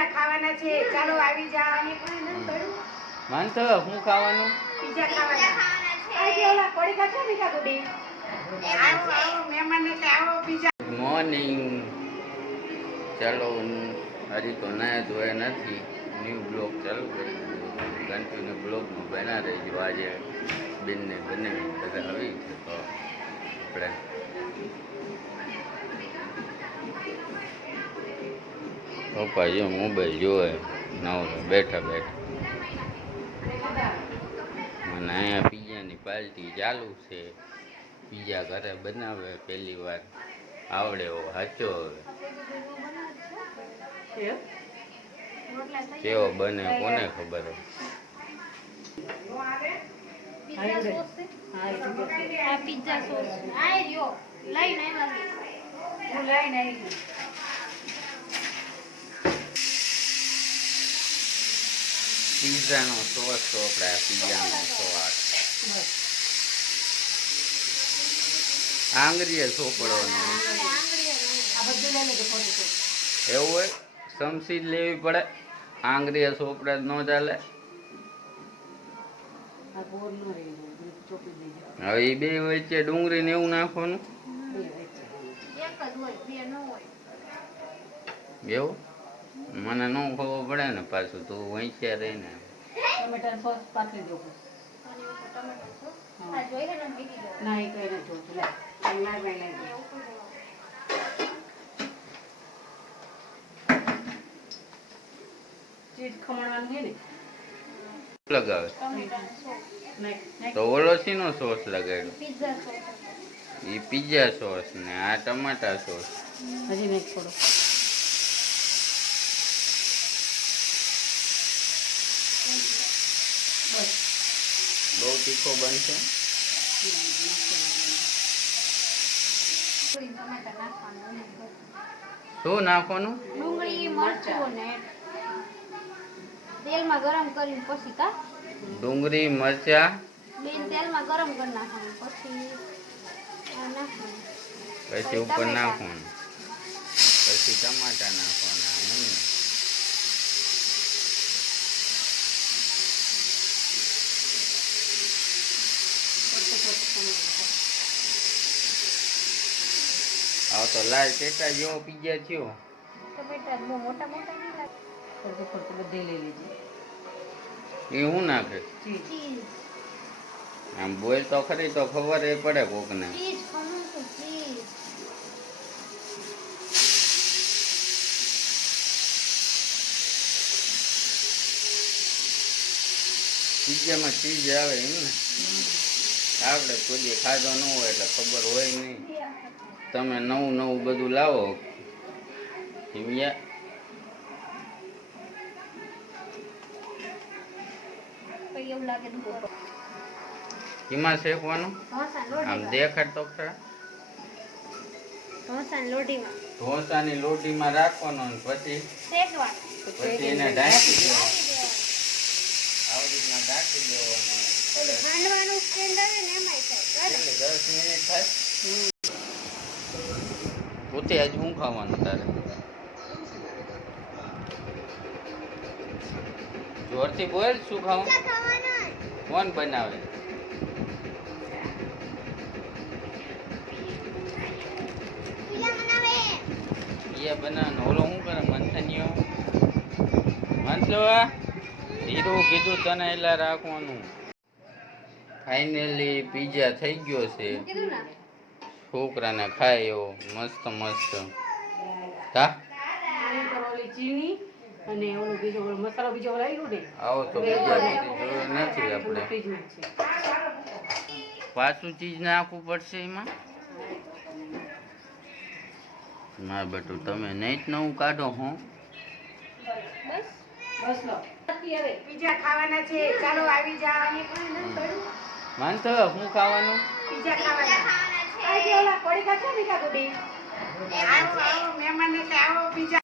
Pizza ખાવાના છે. ચાલો આવી જાઓ. માનતો શું ખાવાનું? પીઝા ખાવાના. આજે ઓલા પડીકા છે બીજા ગુડી આવો આવો મહેમાનને કે આવો પીઝા. મોર્નિંગ ચાલો હજી તો નાય ધોયા નથી. ન્યૂ બ્લોગ ચાલુ કરી કન્ટિન્યુ બ્લોગમાં બના રહીજો આજે બેનને બંને બધા આવી તો આપણે પપ્પા જો મોબાઈલ જોવે નવ બેઠા બેઠા. મને અહીંયા પીઝાની પાર્ટી ચાલુ છે. પીઝા ઘરે બનાવે પહેલી વાર. આવડે એવો સાચો હવે. કેવો બને કોને ખબર હોય? લઈને આવી પીઝાનો સોસ તો આપણે પીઝાનો સ્વાદ આંગળીએ ફોટો એવું હોય? સમસી લેવી પડે. આંગળીએ સોપડે જ ન ચાલે. હવે એ બે વચ્ચે ડુંગળી ને એવું નાખવાનું. એવું? મને ન ખબર પડે ને પાછું તું વંચ્યા પાથરી અને ઉપર ટમેટો સોસ આ ને બીજી દો ના એ કઈ નથી જોતું લે. ખમણવાનું છે ને. લગાવે. તો ઓલો શીનો સોસ સોસ એ પીઝા સોસ ને આ ટમાટા સોસ. હજી નહીં થોડો બહુ તીખો બનશે. શું નાખવાનું? ડુંગળી મરચું ને તેલમાં ગરમ કરીને પછી કા? ડુંગળી મરચા. બેન તેલમાં ગરમ કરી નાખવાનું પછી નાખવાનું. પછી ઉપર નાખવાનું. પછી ટમાટા નાખવાના આવો તો લાલ ટેટા જેવો પીજા થયો. મોટા મોટા લઈ લેજે. એ શું નાખે? આમ બોલ તો ખરી તો ખબર એ પડે કોકને. ને પીજામાં તો ચીઝ. પીઝામાં ચીઝ આવે એમ ને? આપણે કોઈ ખાધો ન હોય એટલે ખબર હોય નહીં. તમે નવું નવું બધું લાવો. સમજ્યા એમાં શેકવાનું? આમ દેખાડ તો ખરા. ઢોસા ઢોસાની લોટીમાં રાખવાનો પછી પછી એને ઢાંકી દેવાનું. આવી રીતના ઢાંકી દેવાનું. પોતે આજ શું ખાવાનું તારે? જોરથી બોલ શું ખાવું? કોણ બનાવે? એ બનાવવાનું. ઓલો શું કરે? મંથનીઓ? મંથલો ધીરું કીધું તને એટલે રાખવાનું. ફાઇનલી પીઝા થઈ ગયો છે. છોકરાને ખાય એવો મસ્ત મસ્ત. અને ઓલો બીજો મસાલો બીજો ને. આવો તો નથી આપણે પાછું ચીજ નાખવું પડશે એમાં? બેટું તમે નહીં જ નવું કાઢો હો. બસ. બસ પીઝા ખાવાના છે. ચાલો આવી જાઓ. માનતો હું ખાવાનું? બીજા ખાવાના. આજે ઓલા પડીકા છે બીજા ગુડી. આવો આવો મહેમાનને ને આવો પીઝા